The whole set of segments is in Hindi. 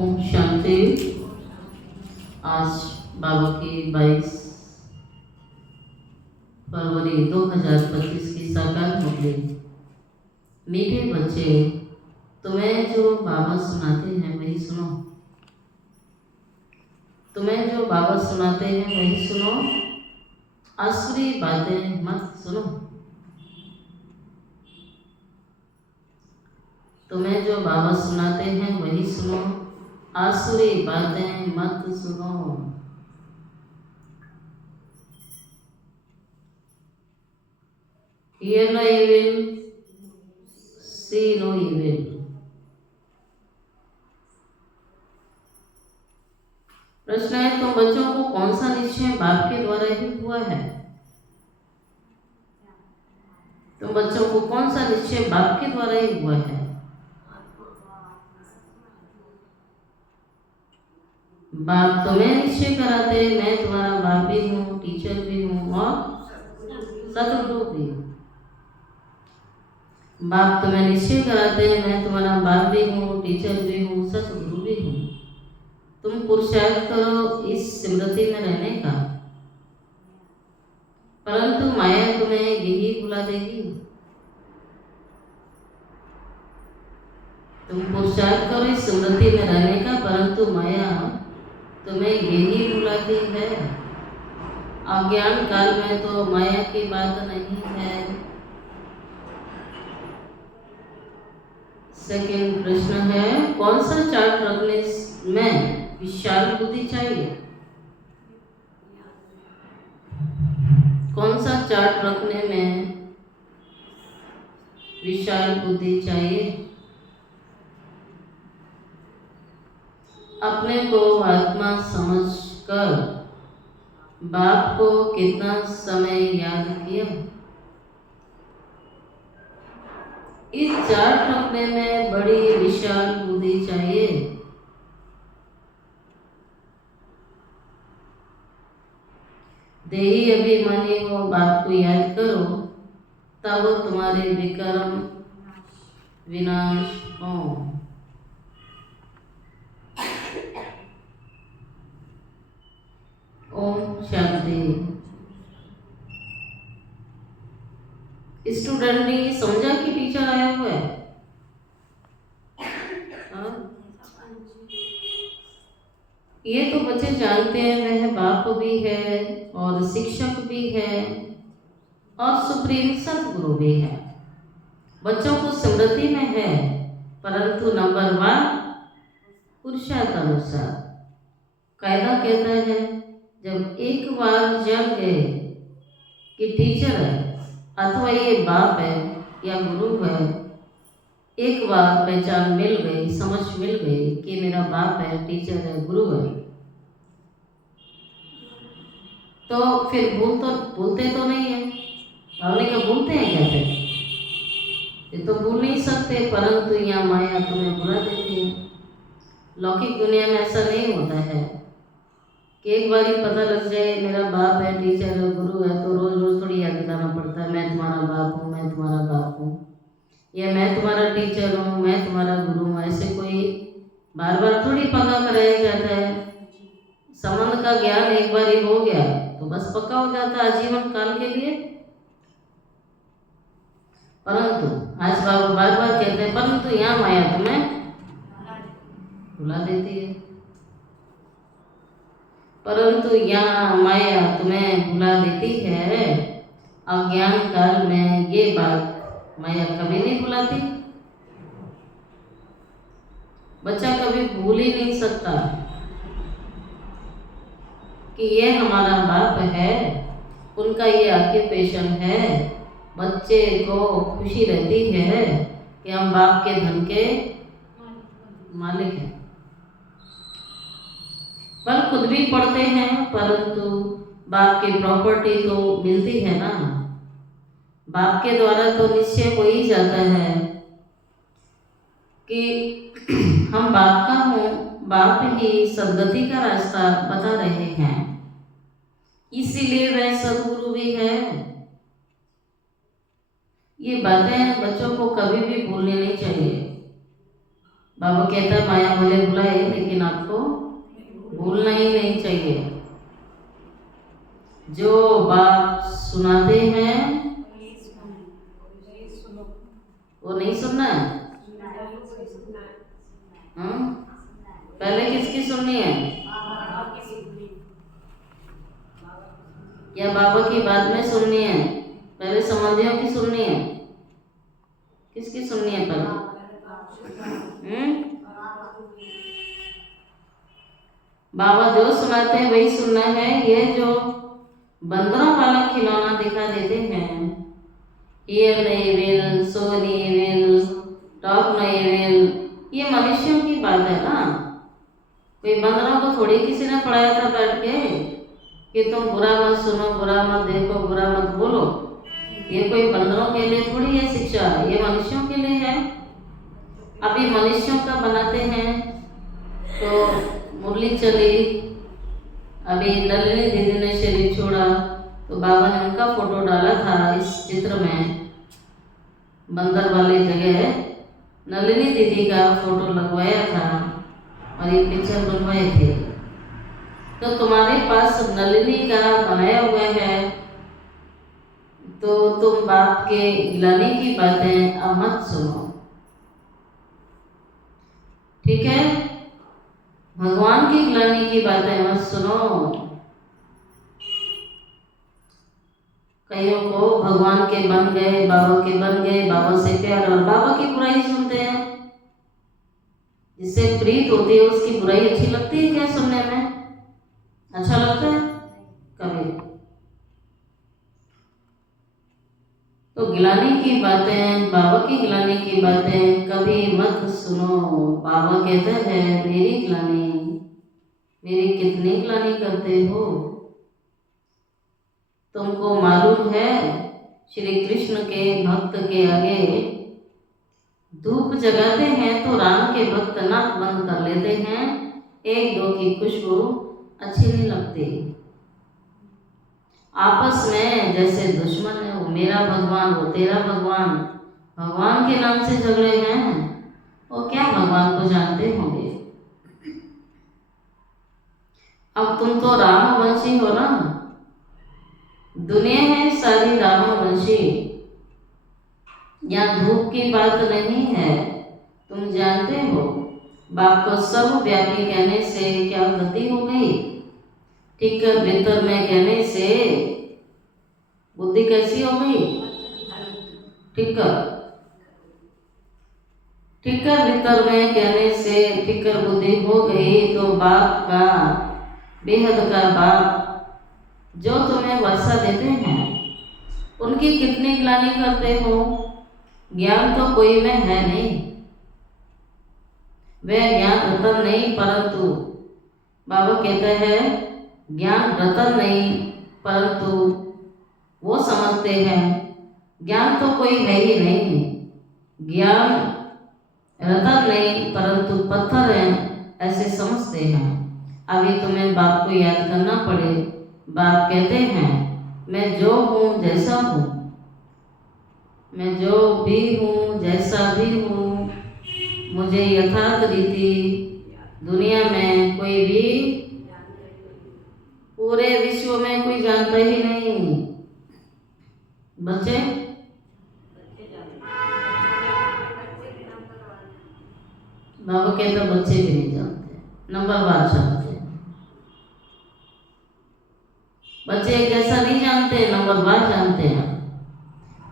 ओम शांति। आज बाबा की 22 फरवरी 2025 की साकार मुरली। मीठे बच्चे, तुम्हें जो बाबा सुनाते हैं वही सुनो। तुम्हें जो बाबा सुनाते हैं वही सुनो, आसुरी बातें मत सुनो। तुम्हें जो बाबा सुनाते हैं वही सुनो, आसुरी बातें मत सुनो। Hear no evil, see no evil. प्रश्न है, तुम बच्चों को कौन सा निश्चय बाप के द्वारा ही हुआ है? तुम बच्चों को कौन सा निश्चय बाप के द्वारा ही हुआ है? बाप तुम्हें निश्चय कराते, मैं तुम्हारा बाप भी हूँ, टीचर भी हूँ और सतगुरु भी हूँ। बाप तुम्हें निश्चय कराते, मैं तुम्हारा बाप भी हूँ, टीचर भी हूँ, सतगुरु भी हूँ। तुम पुरुषार्थ करो इस स्मृति में रहने का, परंतु माया तुम्हें यही भुला देगी। तुम पुरुषार्थ करो इस स्मृति में रहने का, परंतु माया तुम्हें यही बुलाती है। अज्ञान काल में तो माया की बात नहीं है। सेकंड प्रश्न है, कौन सा चार्ट रखने में विशाल बुद्धि चाहिए? कौन सा चार्ट रखने में विशाल बुद्धि चाहिए? अपने को आत्मा समझकर बाप को कितना समय याद किया? इस चार्ट रखने में बड़ी विशाल बुद्धि चाहिए। देही अभिमानी हो, बाप को याद करो, तब तुम्हारे विकर्म विनाश हो। ओम शांति। स्टूडेंट ने समझा कि टीचर आया हुआ है? ये तो बच्चे जानते हैं वह बाप भी है और शिक्षक भी है और सुप्रीम सतगुरु भी है। बच्चों को स्मृति में है, परंतु नंबर 1 पुरुषार्थ अनुसार। कायदा कहता है, जब एक बार जान गए कि टीचर है अथवा ये बाप है या गुरु है, एक बार पहचान मिल गई, समझ मिल गई कि मेरा बाप है, टीचर है, गुरु है, तो फिर भूलते तो नहीं है। हमने क्या भूलते हैं क्या? फिर ये तो भूल नहीं सकते, परंतु यहाँ माया तुम्हें भुला देती है। लौकिक दुनिया में ऐसा नहीं होता है कि एक बार ही पता लग जाए मेरा बाप है, टीचर है, गुरु है, तो रोज रोज थोड़ी याद दिलाना पड़ता है मैं तुम्हारा बाप हूँ, मैं तुम्हारा बाप हूँ, या मैं तुम्हारा टीचर हूँ, मैं तुम्हारा गुरु हूँ। ऐसे कोई बार बार थोड़ी पका कराया जाता है। संबंध का ज्ञान एक बार ही हो गया तो बस पक्का हो जाता है आजीवन काल के लिए। परंतु आज बाबा बार बार कहते हैं, परंतु यहाँ माया तुम्हें भुला देती है। परंतु यहाँ माया तुम्हें भुला देती है। अज्ञान काल में ये बात माया कभी नहीं भुलाती। बच्चा कभी भूल ही नहीं सकता कि ये हमारा बाप है, उनका ये ऑक्यूपेशन है। बच्चे को खुशी रहती है कि हम बाप के धन के मालिक हैं। पर खुद भी पढ़ते हैं, परंतु बाप की प्रॉपर्टी तो मिलती है ना। बाप के द्वारा तो निश्चय हो ही जाता है कि हम बाप का हूँ, बाप ही सदगति का रास्ता बता रहे हैं, इसीलिए वह सदगुरु भी है। ये बातें बच्चों को कभी भी भूलनी नहीं चाहिए। बाबा कहता है माया भले बुलाए लेकिन आपको भूलना ही नहीं चाहिए। जो बाप सुनाते हैं वो नहीं सुनना है। पहले किसकी सुननी है? या बाबा की बाद में सुननी है? पहले संबंधियों की सुननी है? किसकी सुननी है पहले? बाबा जो सुनाते हैं वही सुनना है। ये जो बंदरों वाला खिलौना दिखा देते हैं, हियर नहीं विल, सो नहीं विल, टॉक नहीं विल, ये मनुष्यों की बात है ना। कोई बंदरों को थोड़ी किसी ने पढ़ाया था बैठ के कि तुम बुरा मत सुनो, बुरा मत देखो, बुरा मत बोलो। ये कोई बंदरों के लिए थोड़ी है शिक्षा, ये मनुष्यों के लिए है। अभी मनुष्यों का बनाते हैं तो मुरली चली, अभी नलिनी दीदी ने शरीर छोड़ा तो बाबा ने उनका फोटो डाला था इस चित्र में, बंदर वाले जगह नलिनी दीदी का फोटो लगवाया था और ये पिक्चर बनवाए थे। तो तुम्हारे पास नलिनी का बनाया हुआ है तो तुम बाप के गिलाने की बातें अब मत सुनो, ठीक है? भगवान की गिलाने की बातें मत सुनो। कईयों को भगवान के बन गए, बाबा के बन गए, बाबा से प्यार और बाबा की बुराई सुनते हैं। जिससे प्रीत होती है उसकी बुराई अच्छी लगती है क्या सुनने में? अच्छा लगता है कभी? तो गिलाने की बातें, बाबा की गिलाने की बातें कभी मत सुनो। बाबा कहता है मेरी गिलानी, मेरी कितनी गिलानी करते हो? तुमको मालूम है श्री कृष्ण के भक्त के आगे धूप जगाते हैं तो राम के भक्त नाक बंद कर लेते हैं। एक दो की खुशबू अच्छी नहीं लगती। आपस में जैसे दुश्मन है, वो मेरा भगवान वो तेरा भगवान, भगवान के नाम से झगड़े हैं। वो क्या भगवान को जानते होंगे? अब तुम तो रामवंशी हो ना, दुनिया है सारी रामवंशी। यहाँ धूप की बात नहीं है, तुम जानते हो बाप को सर्वव्यापी कहने से क्या गति हो गई? टिक्कर भीतर में कहने से बुद्धि कैसी हो गई? टिक्कर भीतर में कहने से टिक्कर बुद्धि हो गई। तो बाप का, बेहद का बाप जो तुम्हें वर्षा देते हैं उनकी कितनी गिलानी करते हो? ज्ञान तो कोई में है नहीं, वह ज्ञान रतन नहीं, परंतु बाबा कहते हैं ज्ञान रतन नहीं परंतु वो समझते हैं ज्ञान तो कोई है ही नहीं। ज्ञान रतन नहीं परंतु पत्थर है, ऐसे समझते हैं। अभी तुम्हें बाप को याद करना पड़े। बाप कहते हैं मैं जो हूँ जैसा हूँ, मैं जो भी हूँ जैसा भी हूँ, मुझे यथार्थ रीति दुनिया में कोई भी, पूरे विश्व में कोई जानता ही नहीं। बच्चे बाबा कहता बच्चे भी नहीं जानते, नंबरवार जानते हैं। बच्चे एक जैसा नहीं जानते, नंबरवार जानते हैं।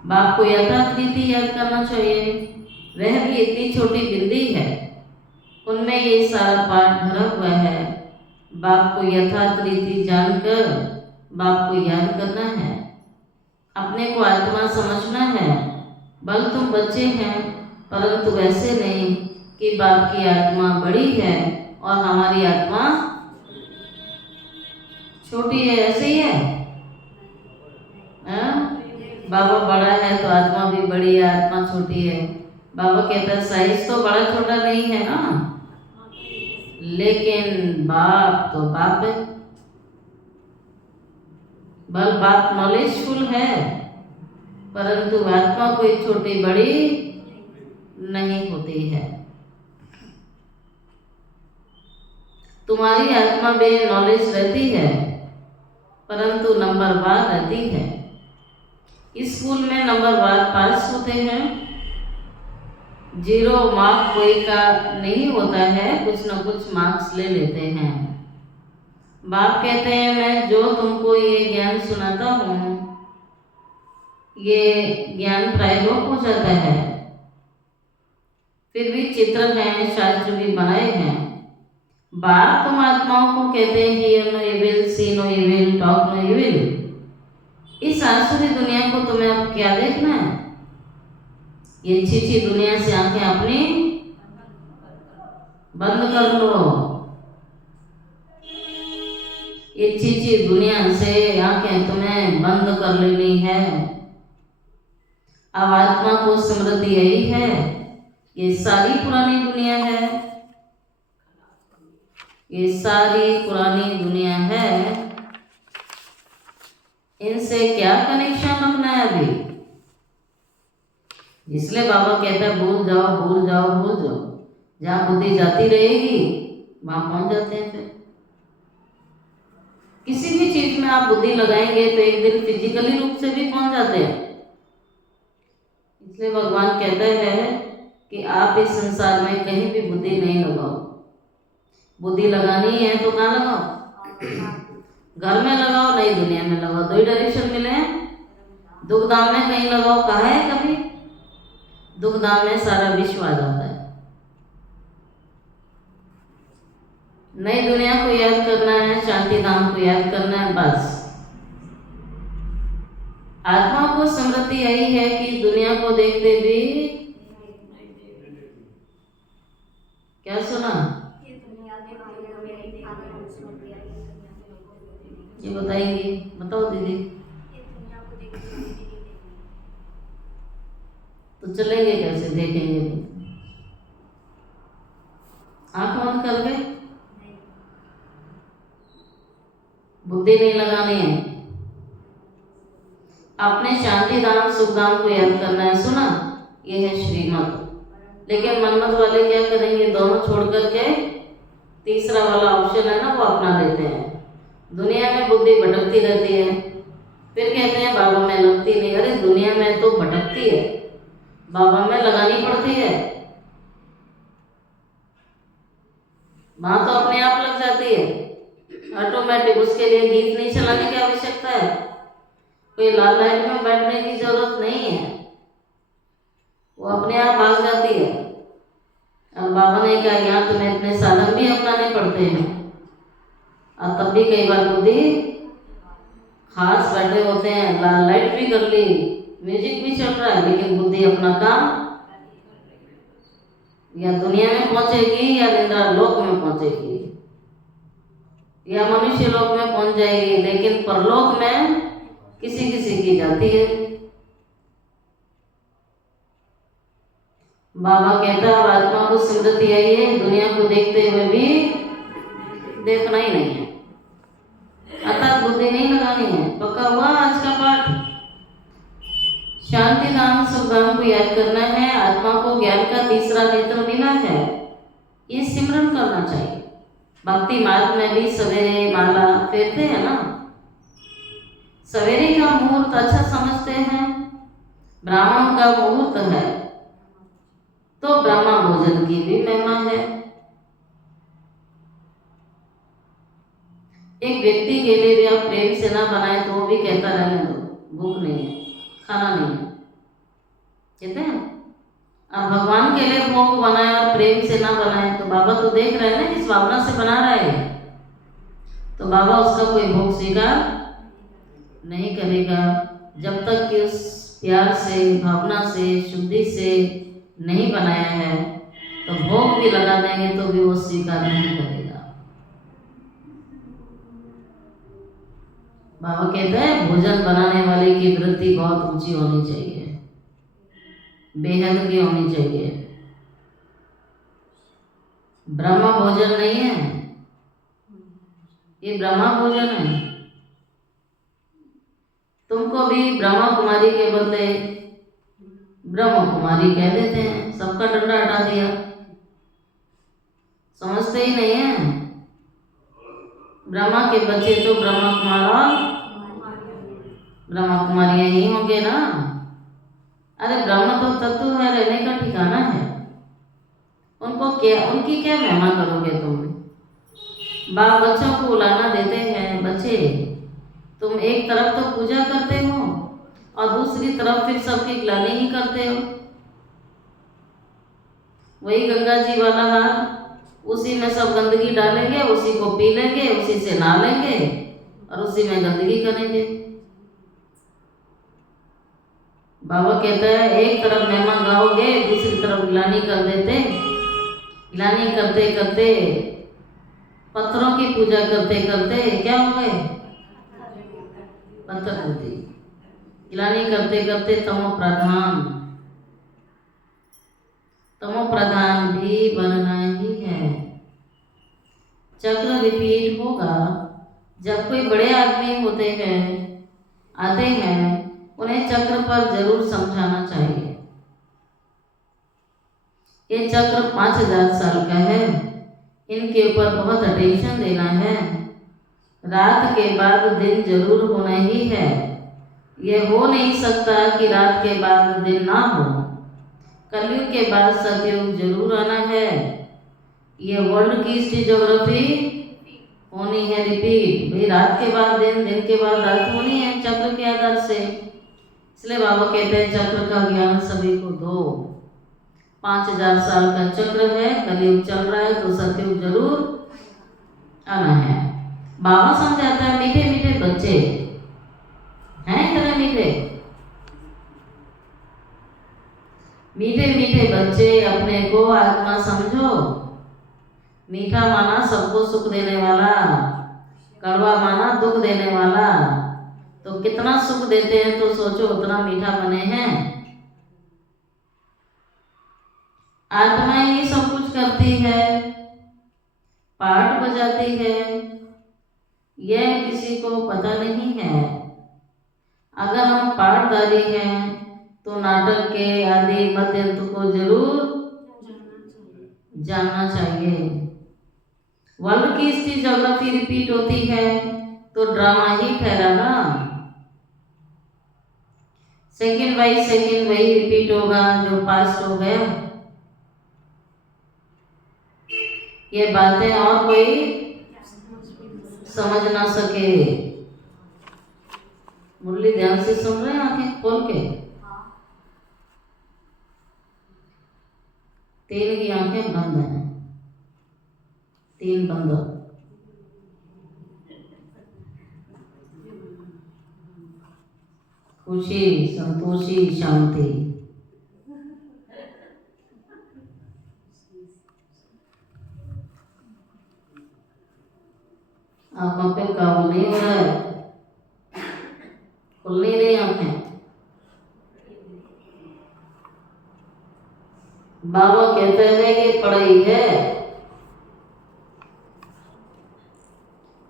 बाप को यथार्थ रीति याद करना चाहिए। वह भी इतनी छोटी बिंदी है, उनमें ये सारा पाठ भरा हुआ है। बाप को यथार्थ रीति जानकर बाप को याद करना है, अपने को आत्मा समझना है। बल तुम बच्चे हैं परंतु वैसे नहीं कि बाप की आत्मा बड़ी है और हमारी आत्मा छोटी है, ऐसे ही है। बाबा बड़ा है तो आत्मा भी बड़ी है, आत्मा छोटी है। बाबा कहता है साइज तो बड़ा छोटा नहीं है ना, लेकिन बाप तो बाप है। बल बाप नॉलेजफुल है परंतु आत्मा कोई छोटी बड़ी नहीं होती है। तुम्हारी आत्मा में नॉलेज रहती है परंतु नंबरवार रहती है। स्कूल में नंबरवार पास होते हैं, 0 मार्क कोई का नहीं होता है, कुछ न कुछ मार्क्स ले लेते हैं। बाप कहते हैं मैं जो तुमको ये ज्ञान सुनाता हूँ ये ज्ञान प्रायलोक हो जाता है। फिर भी चित्र हैं, शास्त्र भी बनाए हैं। बाप तुम आत्माओं को कहते हैं hear no evil, see no evil, talk no evil. इस आसुरी दुनिया को तुम्हें अब क्या देखना है? ये अच्छी दुनिया से आंखें अपनी बंद कर लो। ये अच्छी दुनिया से आंखें तुम्हें बंद कर लेनी है। अब आत्मा को स्मृति यही है, ये सारी पुरानी दुनिया है, ये सारी पुरानी दुनिया है, इनसे क्या कनेक्शन रखना है अभी? इसलिए बाबा कहता है भूल जाओ भूल जाओ भूल जाओ। जहाँ बुद्धि जाती रहेगी वहां पहुंच जाते हैं। फिर किसी भी चीज में आप बुद्धि लगाएंगे तो एक दिन फिजिकली रूप से भी पहुंच जाते हैं। इसलिए भगवान कहते हैं कि आप इस संसार में कहीं भी बुद्धि नहीं लगाओ। बुद्धि लगानी है तो कहाँ लगाओ? घर में लगाओ, नई दुनिया में लगाओ, 2 ही डायरेक्शन मिले हैं। दुख धाम में कहीं लगाओ, कहा है कभी? दुख धाम में सारा विश्व आ जाता है। नई दुनिया को याद करना है, शांति धाम को याद करना है, बस। आत्मा को स्मृति यही है कि दुनिया को देखते भी क्या सुना? ये बताएंगे, बताओ दीदी। तो चलेंगे कैसे, देखेंगे? आंख बंद कर गए, बुद्धि नहीं लगानी है, अपने शांति धाम सुख धाम को याद करना है। सुना? ये है श्रीमत। लेकिन मनमत वाले क्या करेंगे? दोनों छोड़ करके तीसरा वाला ऑप्शन है ना वो अपना लेते हैं। दुनिया में बुद्धि भटकती रहती है, फिर कहते हैं बाबा में लगती नहीं। अरे दुनिया में तो भटकती है, बाबा में लगानी पड़ती है। वहां तो अपने आप लग जाती है ऑटोमेटिक। उसके लिए गीत नहीं चलाने की आवश्यकता है, कोई लाल लाइट में बैठने की जरूरत नहीं है, वो अपने आप भाग जाती है। और बाबा ने कहा यहाँ तुम्हें इतने साधन भी अपनाने पड़ते हैं और तब भी कई बार बुद्धि खास बैठे होते हैं, लाल लाइट भी कर ली, म्यूजिक भी चल रहा है, लेकिन बुद्धि अपना काम या दुनिया में पहुंचेगी या निद्रा लोक में पहुंचेगी या मनुष्य लोक में पहुंच जाएगी, लेकिन परलोक में किसी किसी की जाती है। बाबा कहता है आत्मा को स्मृति आई है, दुनिया को देखते हुए भी देखना ही नहीं है, अर्थात बुद्धि नहीं लगानी है। पक्का हुआ आज का पाठ? शांति धाम सुख धाम को याद करना है। आत्मा को ज्ञान का तीसरा नेत्र मिला है, ये सिमरन करना चाहिए। भक्ति मार्ग में भी सवेरे माला फेरते हैं ना, सवेरे का मुहूर्त अच्छा समझते हैं, ब्राह्मण का मुहूर्त है तो ब्रह्मा भोजन की भी महिमा है। एक व्यक्ति के लिए भी आप प्रेम से ना बनाए तो वो भी कहता रहने दो, भूख नहीं है, खाना नहीं है, कहते हैं। अब भगवान के लिए भोग बनाए और प्रेम से ना बनाए तो बाबा तो देख रहे हैं ना किस भावना से बना रहा है, तो बाबा उसका कोई भोग स्वीकार नहीं करेगा। जब तक कि उस प्यार से भावना से शुद्धि से नहीं बनाया है तो भोग भी लगा देंगे तो भी वो स्वीकार नहीं करेगा। बाबा कहते हैं भोजन बनाने वाले की वृत्ति बहुत ऊंची होनी चाहिए, बेहद की होनी चाहिए। ब्रह्मा भोजन नहीं है, ये ब्रह्मा भोजन है। तुमको भी ब्रह्मा कुमारी के बदले ब्रह्म कुमारी कह देते हैं, सबका डंडा हटा दिया, समझते ही नहीं है। ब्रह्मा के बच्चे तो ब्रह्मा कुमार और ब्रह्मा कुमारियाँ ही होंगे ना। अरे ब्रह्म तो तत्व है, रहने का ठिकाना है। उनको क्या, उनकी क्या महिमा करोगे तुम? बाप बच्चों को उलाना देते हैं, बच्चे तुम एक तरफ तो पूजा करते हो और दूसरी तरफ फिर सबकी ग्लानि ही करते हो। वही गंगा जी वाला हाल, उसी में सब गंदगी डालेंगे, उसी को पी लेंगे, उसी से नहा लेंगे और उसी में गंदगी करेंगे। बाबा कहता है एक तरफ महिमा गाओगे, दूसरी तरफ गिलानी कर देते। गिलानी करते करते, पत्थरों की पूजा करते करते क्या हो गए? पत्थर पूजी। गिलानी करते करते तमो प्रधान भी बनना ही है। चक्र रिपीट होगा। जब कोई बड़े आदमी होते हैं, आते हैं, उन्हें चक्र पर जरूर समझाना चाहिए। ये चक्र 5000 साल का है, इनके ऊपर बहुत अटेंशन देना है। रात के बाद दिन जरूर होना ही है। यह हो नहीं सकता कि रात के बाद दिन ना हो। कलयुग के बाद सतयुग जरूर आना है। यह वर्ल्ड की हिस्ट्री ज्योग्राफी होनी है रिपीट। भाई रात के बाद दिन, दिन के बाद रात होनी है चक्र के आधार से। इसलिए बाबा कहते हैं चक्र का ज्ञान सभी को दो। 5000 साल का चक्र है, कलयुग चल रहा है तो सतयुग जरूर आना है। बाबा समझाता है मीठे मीठे बच्चे हैं, इतने मीठे मीठे मीठे बच्चे, अपने को आत्मा समझो। मीठा माना सबको सुख देने वाला, कड़वा माना दुख देने वाला। तो कितना सुख देते हैं तो सोचो उतना मीठा बने हैं। आत्मा ही सब कुछ करती है, पाठ बजाती है, यह किसी को पता नहीं है। अगर हम पाठधारी हैं तो नाटक के आदि मध्यंतर को जरूर जानना चाहिए। वर्ल्ड की हिस्ट्री ज्योग्राफी रिपीट होती है तो ड्रामा ही ठहरा ना। सेकंड बाई सेकंड वही रिपीट होगा जो पास्ट हो गया। ये बातें और कोई समझ ना सके। मुरली ध्यान से सुन रहे हैं, आंखें खोल के। 3 की आंखें बंद हैं, 3 बंद। खुशी, संतोषी, शांति। आंखों पे काबू नहीं हो रहा है, खुल नहीं रही आंखें। बाबा कहते हैं कि पढ़ाई है,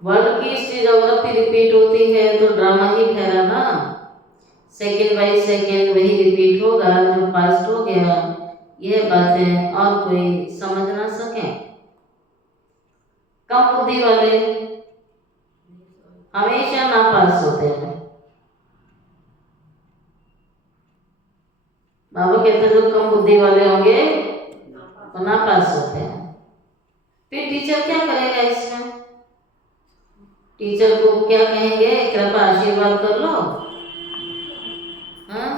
वर्ल्ड की हिस्ट्री ज्योग्राफी रिपीट होती है तो ड्रामा ही ठहरा ना। सेकंड बाई सेकंड वही रिपीट होगा जो पास्ट हो गया। यह बातें और कोई समझ ना सके। कम बुद्धि वाले हमेशा नापास होते हैं। बाबा कहते हैं जो कम बुद्धि वाले होंगे तो नापास होते हैं। फिर टीचर क्या करेगा इसमें? टीचर को क्या कहेंगे? कृपा आशीर्वाद कर लो। हाँ,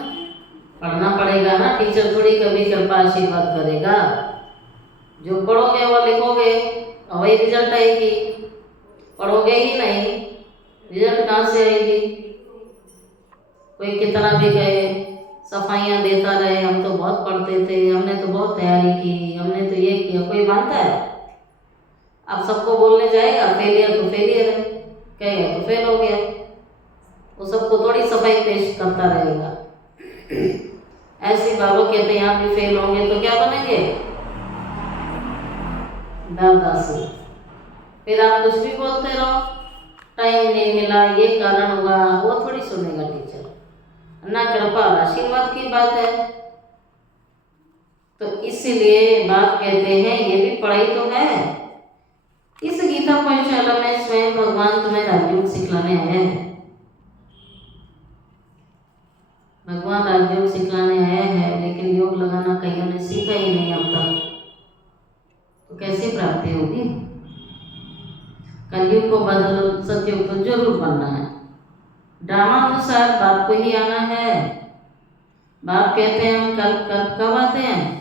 पढ़ना पड़ेगा ना। टीचर थोड़ी कभी कृपा आशीर्वाद करेगा। जो पढ़ोगे वो लिखोगे और वही रिजल्ट आएगी। पढ़ोगे ही नहीं, रिजल्ट कहाँ से आएगी? कोई कितना भी कहे, सफाइयाँ देता रहे, हम तो बहुत पढ़ते थे, हमने तो बहुत तैयारी की, हमने तो ये किया, कोई मानता है? अब सबको बोलने जाएगा फेलियर तो फेलियर है, कहेगा तो फेल हो गया। वो सबको थोड़ी सफाई पेश करता रहेगा। ऐसे बाबा कहते हैं आप भी फेल होंगे तो क्या बनेंगे? दादासी। फिर आप कुछ भी बोलते रहो, टाइम नहीं मिला, ये कारण हुआ, वो थोड़ी सुनेगा टीचर। ना कृपा और आशीर्वाद की बात है। तो इसीलिए बाप कहते हैं ये भी पढ़ाई तो है। इस गीता का पाठशाला में स्वयं भगवान तुम्हें राजयोग सिखलाने आया है। भगवान राजयोग सिखलाने आया है, लेकिन योग लगाना कईयों ने सीखा ही नहीं अब तक, तो कैसे प्राप्ति होगी? कलयुग को बदल सतयुग तो जरूर बनना है। ड्रामा अनुसार बाप को ही आना है। बाप कहते हैं हम कब आते हैं?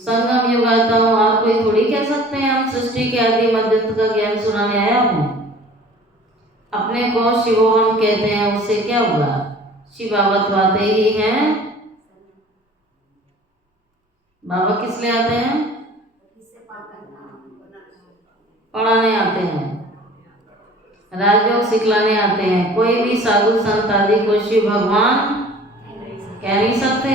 संगम युग आता हूँ। आप कोई थोड़ी कह सकते हैं हम सृष्टि के आदि मध्य का ज्ञान सुनाने आया हूँ। अपने को शिवोहम कहते हैं, उससे क्या हुआ? शिवावत आते ही हैं। बाबा किस लिए आते हैं? पढ़ाने आते हैं, राजयोग सिखलाने आते हैं। कोई भी साधु संत आदि को शिव भगवान कह नहीं सकते।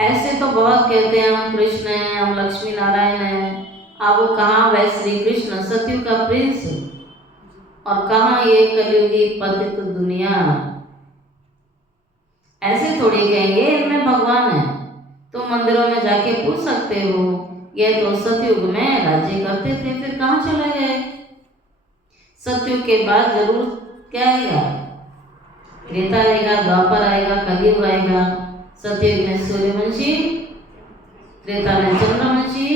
ऐसे तो बहुत कहते हैं हम कृष्ण हैं, हम लक्ष्मी नारायण हैं। अब वो कहाँ वह श्री कृष्ण सतयुग का प्रिंस, और कहाँ ये कलयुगी पतित दुनिया। ऐसे थोड़ी कहेंगे इनमें भगवान है। तो मंदिरों में जाके पूछ सकते हो, ये तो सतयुग में राज्य करते थे, फिर कहाँ चले गए? सतयुग के बाद जरूर क्या आएगा? त्रेता आएगा, द्वापर आएगा, कलयुग आएगा। सतयुग में सूर्यवंशी, त्रेता में चंद्रवंशी।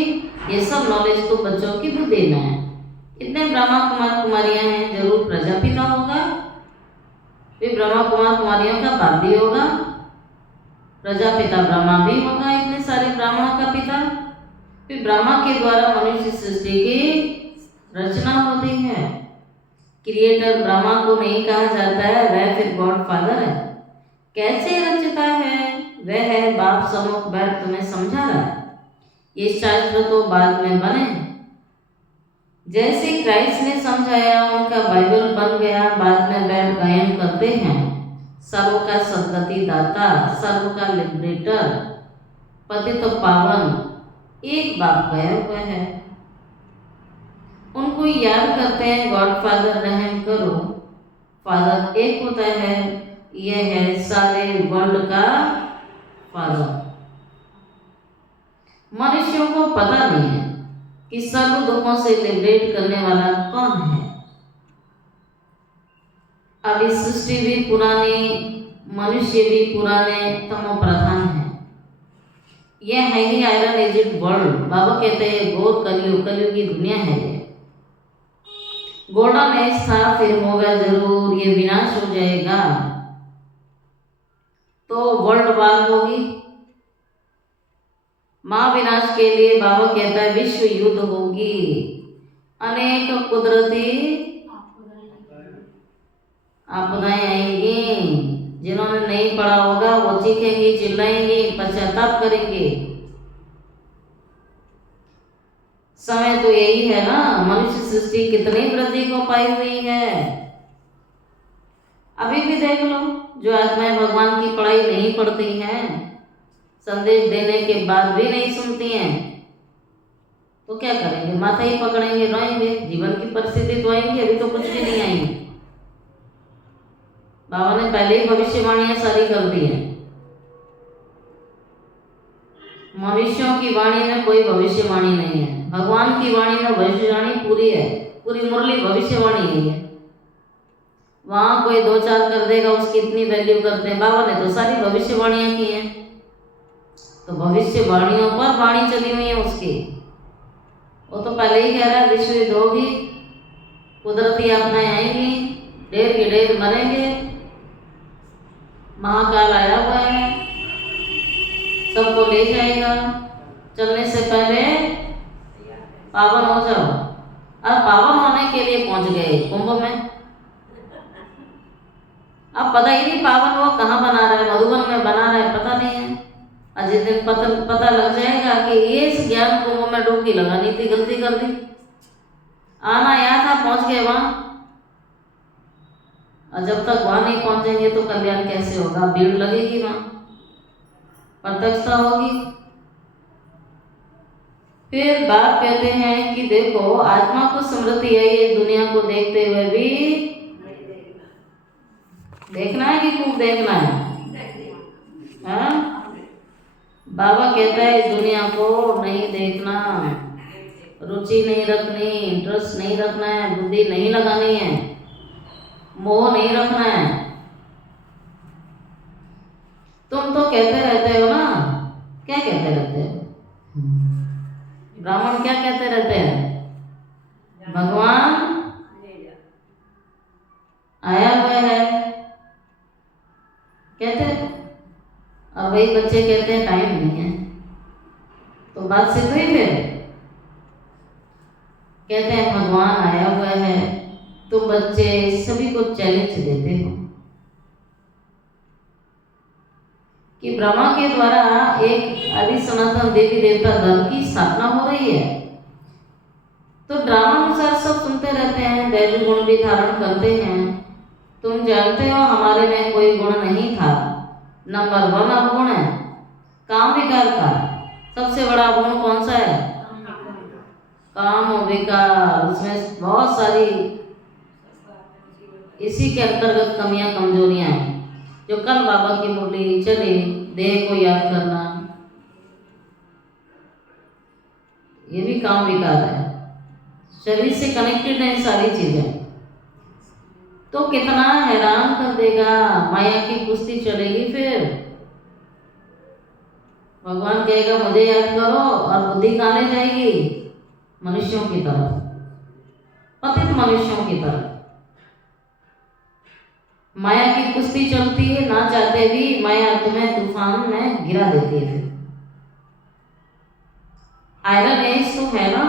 ये सब नॉलेज तो बच्चों की बुद्धि में है। इतने ब्रह्मा कुमार कुमारियां हैं, जरूर प्रजापिता होगा। फिर ब्रह्मा कुमार कुमारियों का बाप भी होगा, प्रजापिता ब्रह्मा भी होगा। इतने सारे ब्राह्मणों का पिता। फिर ब्रह्मा के द्वारा मनुष्य सृष्टि की रचना होती है। क्रिएटर ब्रह्मा को नहीं कहा जाता है, वह फिर गॉड फादर है। कैसे रचता है? वह है बाप सम्मुख बैठ तुम्हें समझा रहा है। ये शास्त्र तो बाद में बने। जैसे क्राइस्ट ने समझाया, उनका बाइबल बन गया। बाद में बैठ गायन करते हैं, सर्व का सद्गति दाता, सर्व का लिबरेटर, पतित पावन एक बाप गया हुआ है। उनको याद करते हैं, गॉड फादर रहम करो। फादर एक होता है, यह है सारे वर्ल्ड का फादर। मनुष्यों को पता नहीं है कि सर्व दुखों से लिबरेट करने वाला कौन है। अब इस सृष्टि भी पुरानी, मनुष्य भी पुराने, तमो प्रधान है। यह है ही आयरन एजेड वर्ल्ड। बाबा कहते हैं घोर कलयुग, कलयुग की दुनिया है ये। गोल्डन एज था, फिर होगा जरूर, ये विनाश हो जाएगा तो वर्ल्ड वार होगी। महाविनाश के लिए बाबा कहता है विश्व युद्ध होगी। अनेक कुदरती आपदाएं आएंगी। जिन्होंने नहीं पढ़ा होगा वो चीखेंगे, चिल्लाएंगे, पश्चाताप करेंगे। समय तो यही है ना। मनुष्य सृष्टि कितनी वृद्धि को पाई हुई है। अभी भी देख लो, जो आत्माएं भगवान की पढ़ाई नहीं पढ़ती हैं, संदेश देने के बाद भी नहीं सुनती हैं, तो क्या करेंगे? माथा ही पकड़ेंगे, रोएंगे। जीवन की परिस्थिति तो आएंगी, अभी तो कुछ भी नहीं आएंगी। बाबा ने पहले ही भविष्यवाणियां सारी कर दी है। मनुष्यों की वाणी में कोई भविष्यवाणी नहीं है, भगवान की वाणी में भविष्यवाणी पूरी है। पूरी मुरली भविष्यवाणी ही है। वहां कोई दो चार कर देगा, उसकी इतनी वैल्यू करते हैं। बाबा ने तो सारी भविष्यवाणियां की हैं, तो भविष्यवाणियों पर वाणी चली हुई है उसकी। वो तो पहले ही कह रहा है विश्व युद्ध होगी, कुदरती आपदाएं आएंगी, ढेर के ढेर मरेंगे, महाकाल आया हुआ है, सबको ले जाएगा। चलने से पहले पावन हो जाओ। अब पावन होने के लिए पहुंच गए कुंभ में। अब पता ही नहीं पावन वो कहाँ बना रहा है, मधुबन में बना रहा है, पता नहीं है। और जिस दिन पता लग जाएगा कि ये इस ज्ञान कुंभ में डुबकी लगानी थी, गलती कर दी। आना यहाँ था, पहुंच गए वहां। और जब तक वहां नहीं पहुंचेंगे तो कल्याण कैसे होगा? भीड़ लगेगी, वहां प्रत्यक्षता होगी। फिर बाप कहते हैं कि देखो आत्मा को स्मृति है, ये दुनिया को देखते हुए भी देखना है कि खूब देखना है। हाँ? बाबा कहता है इस दुनिया को नहीं देखना, रुचि नहीं रखनी, इंटरेस्ट नहीं रखना है, बुद्धि नहीं लगानी है, मोह नहीं रखना है। तुम तो कहते रहते हो ना, क्या कहते रहते हो? ब्राह्मण क्या कहते रहते हैं? भगवान आया हुआ है कहते हैं, और वही बच्चे कहते हैं टाइम नहीं है। तो बात सिद्ध हुई। फिर कहते हैं भगवान आया हुआ है, तुम बच्चे सभी को चैलेंज देते हो कि ब्रह्मा के द्वारा एक आदि सनातन देवी देवता धर्म की स्थापना हो रही है। तो ड्रामानुसार सब सुनते रहते हैं, दैवी गुण भी धारण करते हैं। तुम जानते हो हमारे में कोई गुण नहीं था। नंबर 1 अवगुण है, काम विकार का। सबसे बड़ा गुण कौन सा है? काम विकार। उसमें बहुत सारी इसी के अंतर्गत कमियां कमजोरियां हैं, जो कल बाबा की मुरली चले, देह को याद करना, ये भी काम विकार है। शरीर से कनेक्टेड है सारी चीजें। तो कितना हैरान कर देगा, माया की कुश्ती चलेगी। फिर भगवान कहेगा मुझे याद करो, और बुद्धि कहाँ ले जाएगी? मनुष्यों की तरफ, पतित मनुष्यों की तरफ। माया की कुश्ती चलती है, ना चाहते भी माया तुम्हें तूफान में गिरा देती है। फिर आयरन एज तो है ना,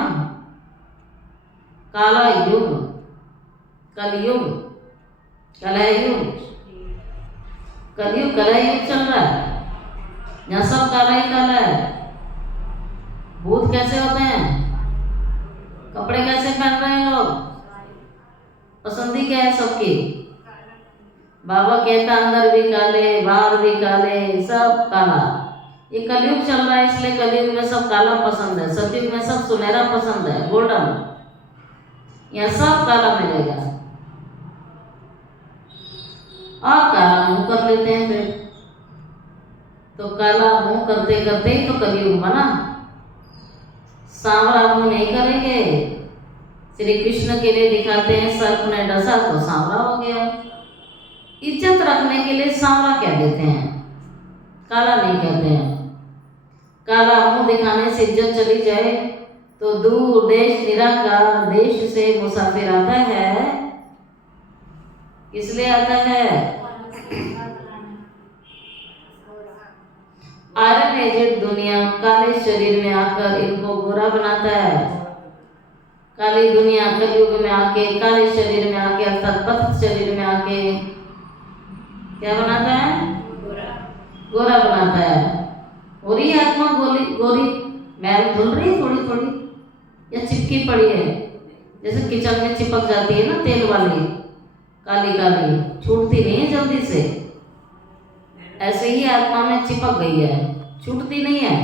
काला युग, कलयुग, कलयुग, कलयुग कलयुग चल रहा है, यहाँ सब काला ही काला है। भूत कैसे होते हैं? कपड़े कैसे पहन रहे हैं लोग? पसंदी क्या है सबकी? बाबा कहता अंदर भी काले, बाहर भी काले, सब काला। ये कलयुग चल रहा है, इसलिए कलयुग में सब काला पसंद है। सतयुग में सब सुनहरा पसंद है, गोल्डन। यहाँ सब काला मिलेगा, और काला मुंह कर लेते हैं। फिर तो काला मुंह करते करते ही तो कलयुग बना। सांवरा मुंह नहीं करेंगे। श्री कृष्ण के लिए दिखाते हैं, सर्प ने डसा तो सांवरा हो गया। इज्जत रखने के लिए सांवरा कह देते हैं, काला नहीं कहते हैं। काला मुंह दिखाने से इज्जत चली जाए तो दूर देश निराकार देश से मुसाफिर आता है। किस लिए आता है? आयरन एजेड दुनिया काले शरीर में आकर इनको गोरा बनाता है। काली दुनिया कलयुग में आके, काले शरीर में आके, अर्थात पतित शरीर में आके क्या बनाता है? गोरा बनाता है। और ये आत्मा गोरी मैल धुल रही थोड़ी थोड़ी, या चिपकी पड़ी है, जैसे किचन में चिपक जाती है ना तेल वाली, काली काली, छूटती नहीं है जल्दी से। ऐसे ही आत्मा में चिपक गई है, छूटती नहीं है।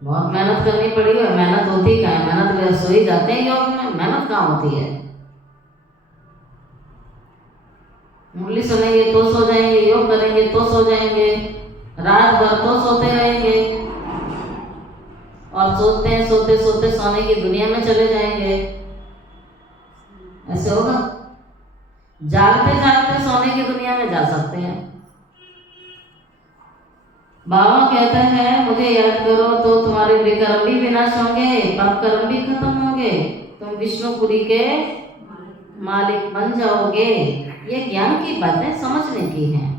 बहुत मेहनत करनी पड़ी है। मेहनत होती क्या है? मेहनत में सो ही जाते हैं योग में, मेहनत कहाँ होती है? मुरली सुनेंगे तो सो जाएंगे, योग करेंगे तो सो जाएंगे, रात भर तो सोते रहेंगे, और सोते हैं सोते सोते सोने की दुनिया में चले जाएंगे। ऐसे होगा? जागते जागते सोने की दुनिया में जा सकते हैं। बाबा कहता है मुझे याद करो तो तुम्हारे विकर्म भी विनाश होंगे, पाप कर्म भी खत्म होंगे, तुम विष्णुपुरी के मालिक बन जाओगे। ये ज्ञान की बातें समझने की हैं।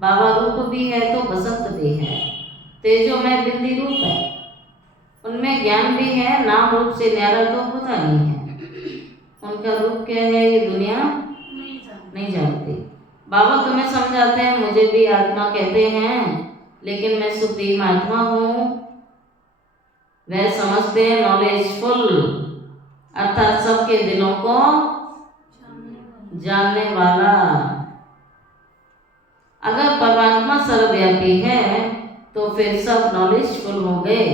बाबा रूप भी है तो बसंत भी है, तेजो में बिंदी रूप है, उनमें ज्ञान भी है। नाम रूप से न्यारा तो होता नहीं है। उनका रूप क्या है ये दुनिया नहीं जानती। बाबा तुम्हें समझाते हैं, मुझे भी आत्मा कहते हैं, लेकिन मैं सुप्रीम आत्मा हूँ। वह समझते हैं नॉलेजफुल, अर्थात सबके दिलों को जानने वाला। अगर परमात्मा सर्वव्यापी है तो फिर सब नॉलेजफुल हो गए।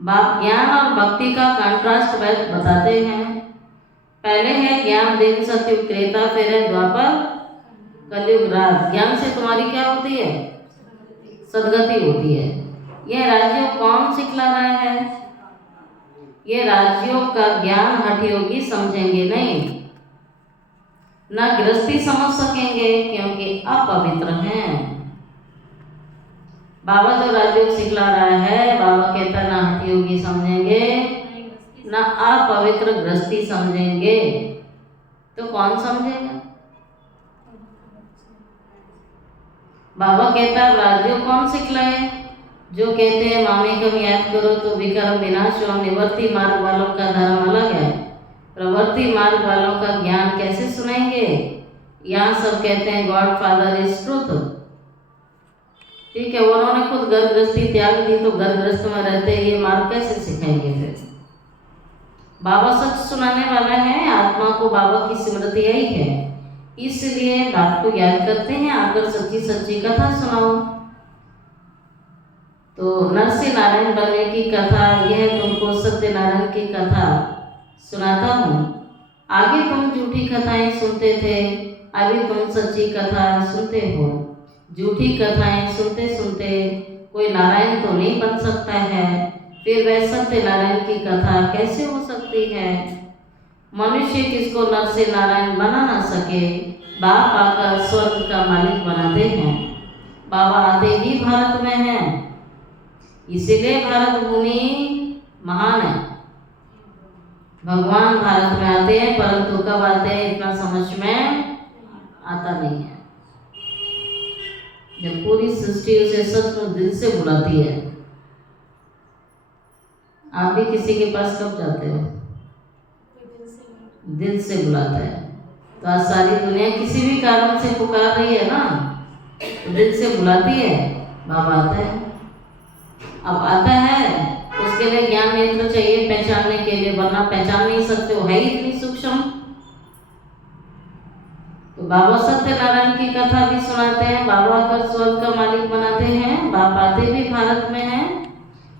बाप ज्ञान और भक्ति का कंट्रास्ट बताते हैं। पहले है ज्ञान दिन सतयुग त्रेता, फिर है द्वापर कलयुग रात। ज्ञान से तुम्हारी क्या होती है? सदगति होती है। यह राजयोग कौन सिखला रहा है? ये राजयोग का ज्ञान हठ योगी समझेंगे नहीं, ना गृहस्थी समझ सकेंगे क्योंकि अपवित्र हैं। बाबा जो राजयोग सिखला रहा है, बाबा कहता है ना हठ योगी समझेंगे ना अपवित्र गृहस्थी समझेंगे, तो कौन समझेगा? बाबा कहता है राजयोग कौन सिखलाए? जो कहते हैं मामेकम याद करो तो विकर्म विनाश और निवर्ती मार्ग वालों का धर्म अलग है, प्रवृत्ति मार्ग वालों का ज्ञान कैसे सुनाएंगे? यहाँ सब कहते हैं गॉड फादर इज ट्रूथ। ठीक है, उन्होंने खुद घर गृहस्थी त्याग दी तो घर गृहस्थ में रहते ये मार्ग कैसे सिखाएंगे? फिर बाबा सच सुनाने वाला है, आत्मा को बाबा की स्मृति आई है, इसलिए बात को याद करते हैं, आकर सच्ची सच्ची कथा सुनाओ। तो नर से नारायण बनने की कथा, यह तुमको सत्यनारायण की कथा सुनाता हूँ। आगे तुम झूठी कथाएं सुनते थे, अभी तुम सच्ची कथा सुनते हो। झूठी कथाएं सुनते सुनते कोई नारायण तो नहीं बन सकता है, फिर वह सत्यनारायण की कथा कैसे हो सकती है? मनुष्य किसको नर से नारायण बना ना सके, बाप आकर स्वर्ग का मालिक बनाते हैं। बाबा आते ही भारत में हैं, इसीलिए भारत भूमि महान है। भगवान भारत में आते हैं, परंतु कब आते हैं इतना समझ में आता नहीं है। जब पूरी सृष्टि उसे सचमुच दिल से बुलाती है। आप भी किसी के पास कब जाते हो? दिल से बुलाता है। तो आज सारी दुनिया किसी भी कारण से पुकार रही है ना, तो दिल से बुलाती है, बाबा आता है। अब आता है उसके लिए ज्ञान नेत्र चाहिए पहचानने के लिए, वरना पहचान नहीं सकते हो, है ही इतनी सूक्ष्म। तो बाबा सत्यनारायण की कथा भी सुनाते हैं, बाबा का स्वर्ग का मालिक बनाते हैं। बाप आते भी भारत में हैं,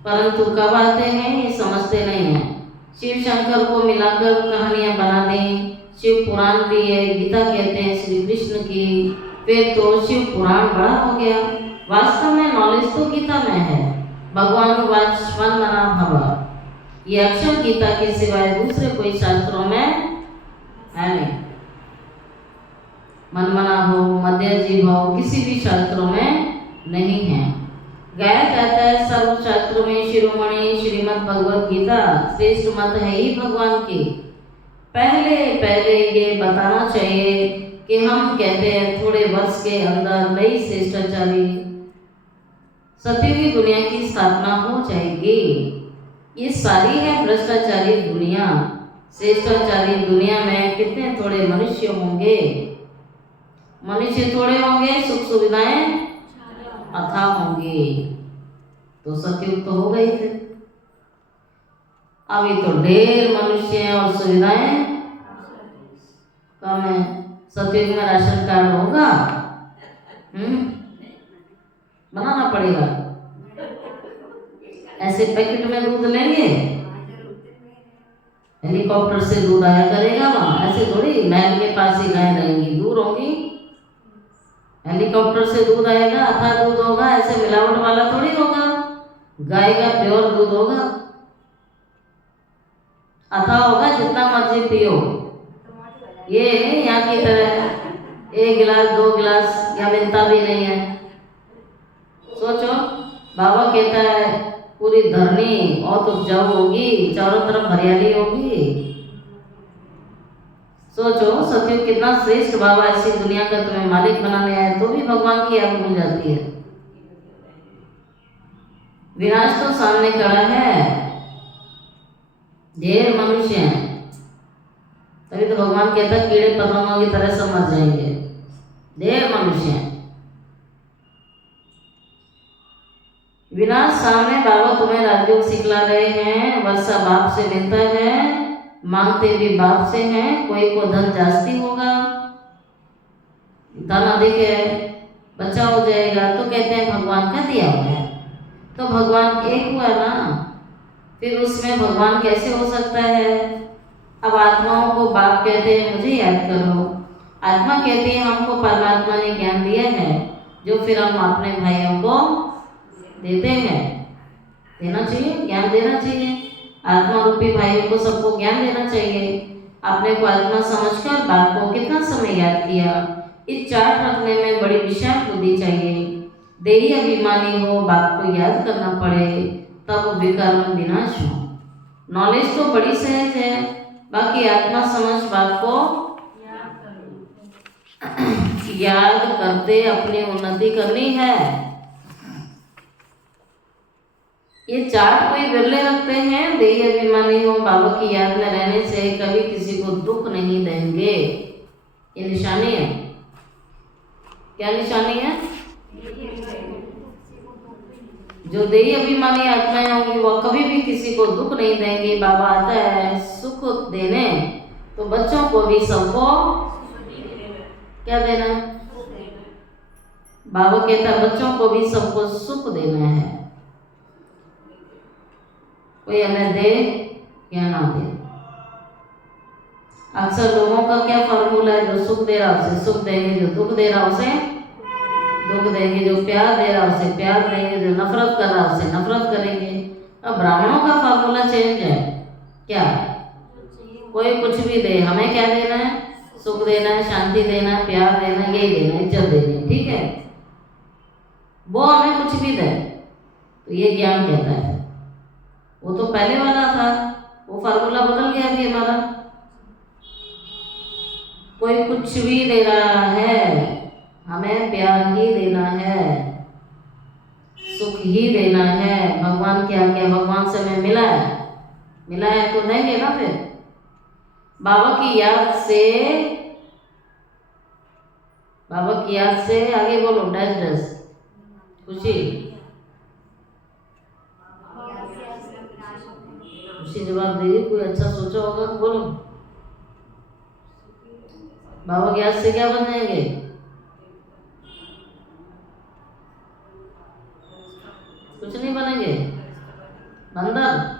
परंतु कब आते हैं ये समझते नहीं हैं। शिव शंकर को मिलाकर कहानियां बना दें, शिव पुराण भी है, गीता कहते हैं श्री कृष्ण की, फिर तो शिव पुराण बड़ा हो गया। वास्तव में नॉलेज तो गीता में है, भगवान वाच मन मना भव, ये अक्षर गीता के सिवाय दूसरे कोई शास्त्रों में है नहीं। मन मना हो, मध्य जीव हो, किसी भी शास्त्रों में नहीं है। गाया जाता है सर्व शास्त्रों में शिरोमणि श्रीमद् भगवद गीता श्रेष्ठ मत है ही भगवान की। पहले ये बताना चाहिए कि हम कहते हैं थोड़े वर्ष के अंदर नई श्रेष्ठाचारी सतयुगी दुनिया की स्थापना हो जाएगी। ये सारी है भ्रष्टाचारी दुनिया। श्रेष्ठाचारी दुनिया में कितने थोड़े मनुष्य होंगे, मनुष्य थोड़े होंगे, सुख सुविधाएं अथाह होंगी, तो सतयुग तो हो गई थे। अभी तो ढेर मनुष्य हैं और सुविधाएं कम है। सतयुग में राशन कार्ड होगा, बनाना पड़ेगा। ऐसे पैकेट में दूध लेंगे, हेलीकॉप्टर से दूध आया करेगा वहाँ, ऐसे थोड़ी महल के पास ही गाय रहेंगी, दूर होंगी। हेलीकॉप्टर से दूध आएगा, अथाह दूध होगा, ऐसे मिलावट वाला थोड़ी होगा। गाय का प्योर दूध होगा, अथाह होगा, जितना मर्जी पियो। ये नहीं यहाँ की तरह 1 गिलास 2 गिलास या मिलता भी नहीं है। सोचो, बाबा कहता है पूरी धरनी और उपजाऊ होगी, चारों तरफ हरियाली होगी। सोचो सतयुग कितना श्रेष्ठ। बाबा ऐसी दुनिया का तुम्हें मालिक बनाने आए तो भी भगवान की आग भूल जाती है। विनाश तो सामने खड़ा है, ढेर मनुष्य हैं, तभी तो भगवान कहता है कीड़े पतंगों की तरह सब मर जाएंगे। ढेर मनुष्य हैं, विनाश सामने। बाबा तुम्हें राजयोग सिखला रहे हैं, वर्षा बाप से मिलता है, मांगते भी बाप से हैं। कोई को धन जास्ती होगा, धन अधिक है, बच्चा हो जाएगा तो कहते हैं भगवान का दिया हुआ है। तो भगवान एक हुआ ना, फिर उसमें भगवान कैसे हो सकता है? अब आत्माओं को बाप कहते हैं मुझे याद करो, आत्मा कहती है हमको परमात्मा ने ज्ञान दिया है जो फिर हम अपने भाइयों को देते हैं। देना चाहिए, ज्ञान देना चाहिए। आत्मा रूपी भाइयों को सबको ज्ञान देना चाहिए। आपने को आत्मा समझकर बाप को कितना समय याद किया। इस चार्ट रखने में बड़ी विशाल बुद्धि चाहिए। देही अभिमानी हो, बाप को याद करना पड़े, तब विकर्म विनाश हो। नॉलेज तो बड़ी सहज है, बाकी आत्मा समझ बाप को याद करते अपनी उन्नति करनी है। ये चार्ट कोई बिरले रखते हैं। देही अभिमानी हो, बाबा की याद में रहने से कभी किसी को दुख नहीं देंगे। ये निशानी है। क्या निशानी है? जो देही अभिमानी आत्माएं होंगी वो कभी भी किसी को दुख नहीं देंगे। बाबा आता है सुख देने, तो बच्चों को भी सबको क्या देना है? बाबा कहता है बच्चों को भी सबको सुख देना है। कोई हमें दे या ना दे। अक्सर लोगों का क्या फॉर्मूला है? जो सुख दे रहा उसे सुख देंगे, जो दुख दे रहा उसे दुख देंगे, जो प्यार दे रहा उसे प्यार देंगे, जो नफरत कर रहा उसे नफरत करेंगे। अब ब्राह्मणों का फॉर्मूला चेंज है। क्या? कोई कुछ भी दे, हमें क्या देना है? सुख देना है, शांति देना है, प्यार देना है, यही देना है, इज्जत देनी है। ठीक है, वो हमें कुछ भी दे तो ये ज्ञान कहता है। वो तो पहले वाला था, वो फार्मूला बदल गया अभी हमारा। कोई कुछ भी दे रहा है, हमें प्यार ही देना है, सुख ही देना है। भगवान की आज्ञा, भगवान से हमें मिला है तो देंगे ना। फिर बाबा की याद से आगे बोलो। डैश डैश खुशी जवाब देगी। कोई अच्छा सोचा होगा, बोलो। बाबा की याद से क्या बन जाएंगे? कुछ नहीं बनेंगे, बंदर।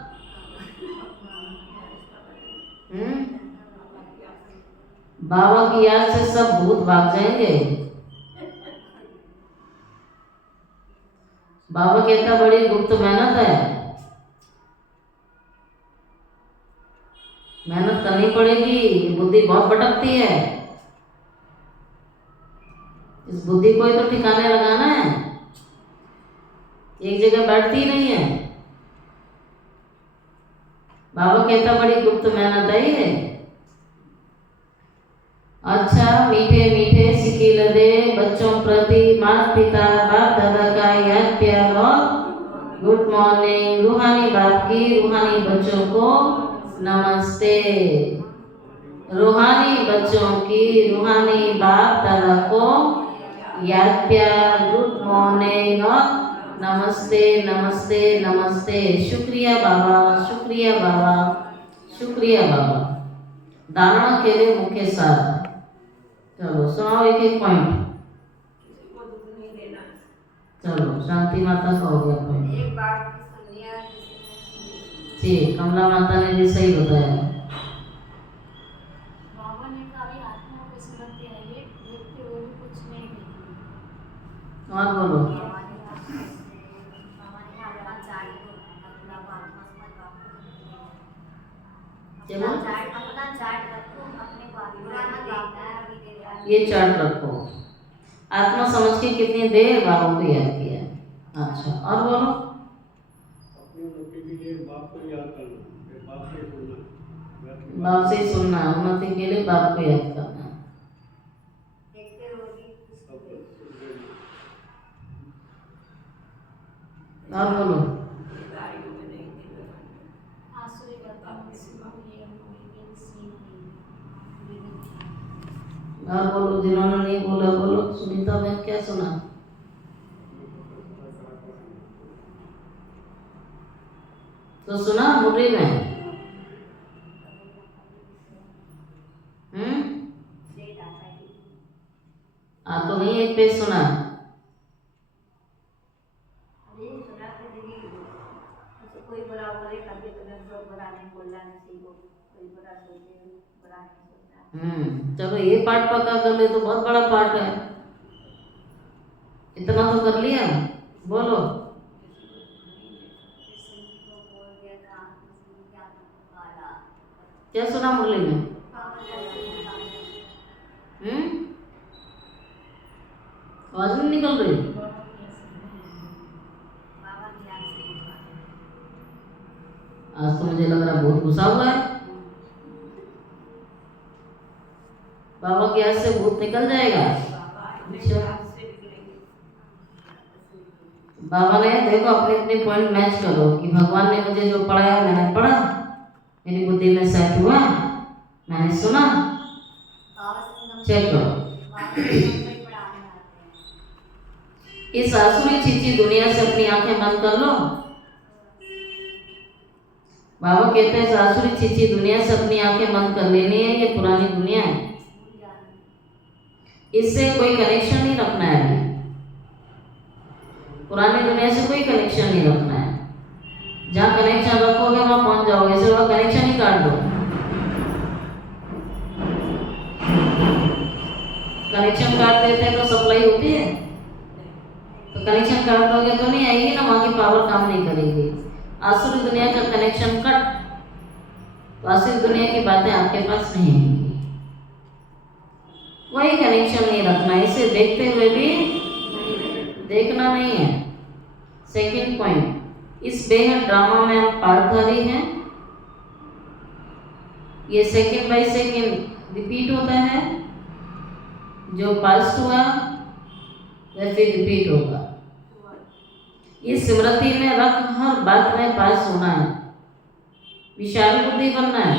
बाबा की याद से सब भूत भाग जाएंगे। बाबा कहता बड़ी गुप्त मेहनत है, मेहनत करनी पड़ेगी। बुद्धि बहुत भटकती है, इस बुद्धि को ही तो ठिकाने लगाना है, एक जगह बैठती नहीं है। बाबा कहता बड़ी गुप्त मेहनत है ये। अच्छा, मीठे मीठे सिकील दे बच्चों प्रति माता पिता बाप दादा का याद प्यार और गुड मॉर्निंग। रूहानी बाप की रूहानी बच्चों को नमस्ते। रूहानी बच्चों की रूहानी बाप दादा को याद प्यार, गुड मॉर्निंग और नमस्ते नमस्ते नमस्ते। शुक्रिया बाबा, शुक्रिया बाबा, शुक्रिया बाबा। धारणा के लिए मुख्य सार। चलो सुनाओ एक एक पॉइंट। चलो शांति माता का हो गया पॉइंट। जी, कमला माता ने भी सही बताया। बाबा ने कहा आत्मा को स्मृति है, ये देखते हुए भी कुछ नहीं देखते। और बोलो। ये चार्ट रखो। आत्मा समझ के कितनी देर बाबा को याद किया। अच्छा, और बोलो। बाप से सुनना, उन्नति के लिए बाप को याद करना। और बोलो। और बोलो, जिन्होंने नहीं बोला बोलो। सुनीता बहन क्या सुना? तो सुना मुरली में? तो नहीं एक पेज सुना? कोई बुरा करे कभी तो बुरा नहीं बोलना नहीं, कोई बुरा सोचे बुरा नहीं सोचना। चलो ये पाठ पक्का कर ले तो बहुत बड़ा पाठ है। इतना तो कर लिया, बोलो। क्या सुना मुरली में? आवाज नहीं निकल रही। आज तो मुझे लग रहा बहुत गुस्सा हुआ है। बाबा की याद से भूत निकल जाएगा। अच्छा, बाबा ने देखो अपने अपने पॉइंट मैच करो कि भगवान ने मुझे जो पढ़ाया मैंने पढ़ा, मेरी बुद्धि में सेट हुआ, मैंने सुना, चेक करो। इस आसुरी चीची दुनिया से अपनी आंखें बंद कर लो। बाबा कहते हैं इस आसुरी चीची दुनिया से अपनी आंखें बंद कर लेनी है। ये पुरानी दुनिया है, इससे कोई कनेक्शन नहीं रखना है। अभी पुरानी दुनिया से कोई कनेक्शन नहीं रखना है। जहाँ कनेक्शन रखोगे वहां पहुंच जाओगे, इसे वहां कनेक्शन ही काट दो। कनेक्शन काट देते हैं तो सप्लाई होती है, तो कनेक्शन काट दोगे तो नहीं आएगी ना, वहां की पावर काम नहीं करेगी। आसुरी दुनिया का कनेक्शन कट, तो आसुरी दुनिया की बातें आपके पास नहीं आएंगी। कोई कनेक्शन नहीं रखना, इसे देखते हुए भी देखना नहीं है। सेकंड पॉइंट, इस बेहद ड्रामा में हम पार्टधारी हैं। ये सेकंड बाय सेकंड रिपीट होता है। जो पास्ट हुआ वह फिर रिपीट होगा। इस स्मृति में रख हर बात में पास होना है। विशाल बुद्धि बनना है।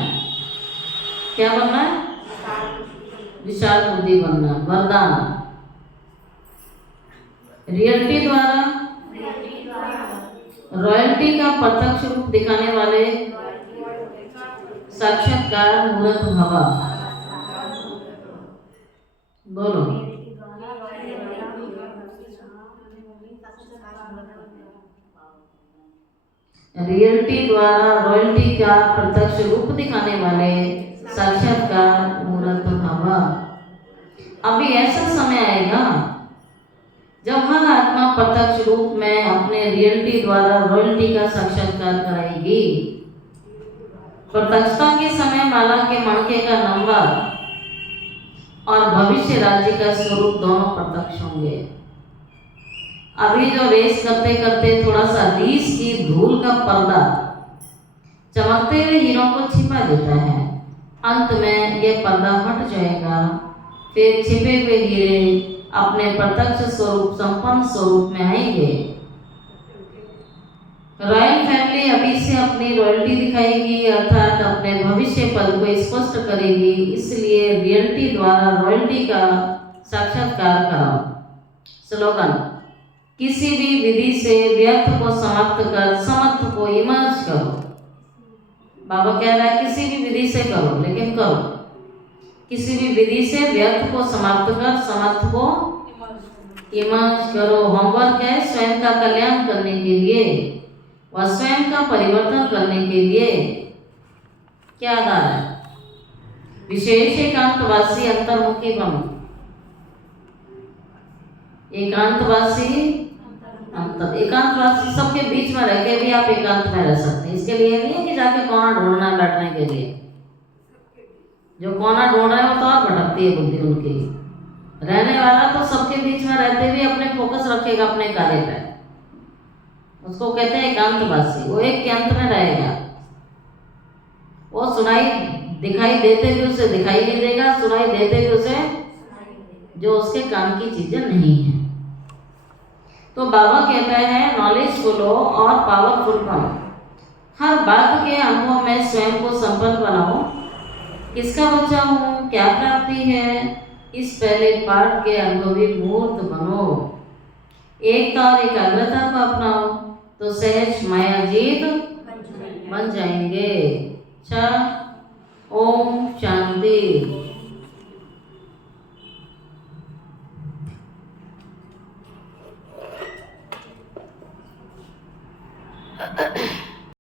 क्या बनना है? विशाल बुद्धि बनना, वरदान। रियलिटी द्वारा रॉयल्टी का प्रत्यक्ष रूप दिखाने वाले साक्षात्कार मूर्त भवा। बोलो। रियलिटी द्वारा रॉयल्टी का प्रत्यक्ष रूप दिखाने वाले साक्षात्कार मूर्त भवा। अभी ऐसा समय आएगा जब हर आत्मा प्रत्यक्ष रूप में अपने रियलिटी द्वारा रॉयल्टी का साक्षात्कार कराएगी। प्रत्यक्षता के समय माला के मणके का नंबर और भविष्य राज्य का स्वरूप दोनों प्रत्यक्ष होंगे। अभी जो रेस करते करते थोड़ा सा रीस की धूल का पर्दा चमकते हुए हीरों को छिपा देता है, अंत में यह पर्दा हट जाएगा। फिर छिपे हुए हीरे अपने प्रत्यक्ष स्वरूप संपन्न स्वरूप में आएंगे। रॉयल फैमिली अभी से अपनी रॉयल्टी दिखाएगी, अर्थात अपने भविष्य पद को स्पष्ट करेगी। इसलिए रियलिटी द्वारा रॉयल्टी का साक्षात्कार कराओ। स्लोगन, किसी भी विधि से व्यर्थ को समाप्त कर समर्थ को इमर्ज करो। बाबा कह रहा है किसी भी विधि से करो, लेकिन करो। किसी भी विधि से व्यर्थ को समाप्त कर समर्थ को इमर्ज करो। होमवर्क है स्वयं का कल्याण करने के लिए व स्वयं का परिवर्तन करने के लिए। क्या आधार है? विशेष एकांतवासी अंतर्मुखी बनो। एकांतवासी सबके बीच में रह के भी आप एकांत में रह सकते हैं। इसके लिए नहीं है कि जाके कोना ढूंढना बैठने के लिए। जो कोना ढूंढ रहा है वो तो और भटकती है बुद्धि उनकी। रहने वाला तो सबके बीच में रहते हुए अपने फोकस रखेगा अपने कार्य पे, उसको कहते हैं एकांतवासी। वो एक के अंत में रहेगा। वो सुनाई दिखाई देते भी उसे दिखाई नहीं देगा, सुनाई देते भी उसे जो उसके काम की चीजें नहीं है। तो बाबा कहता है नॉलेजफुल हो और पावरफुल बनो। हर बात के अनुभव में स्वयं को संपन्न बनाओ। किसका बच्चा हूँ, क्या प्राप्ति है, इस पहले पाठ के अनुभवी मूर्त बनो। एकता और एकाग्रता को अपनाओ तो सहज माया जीत बन जाएंगे। अच्छा, ओम शांति।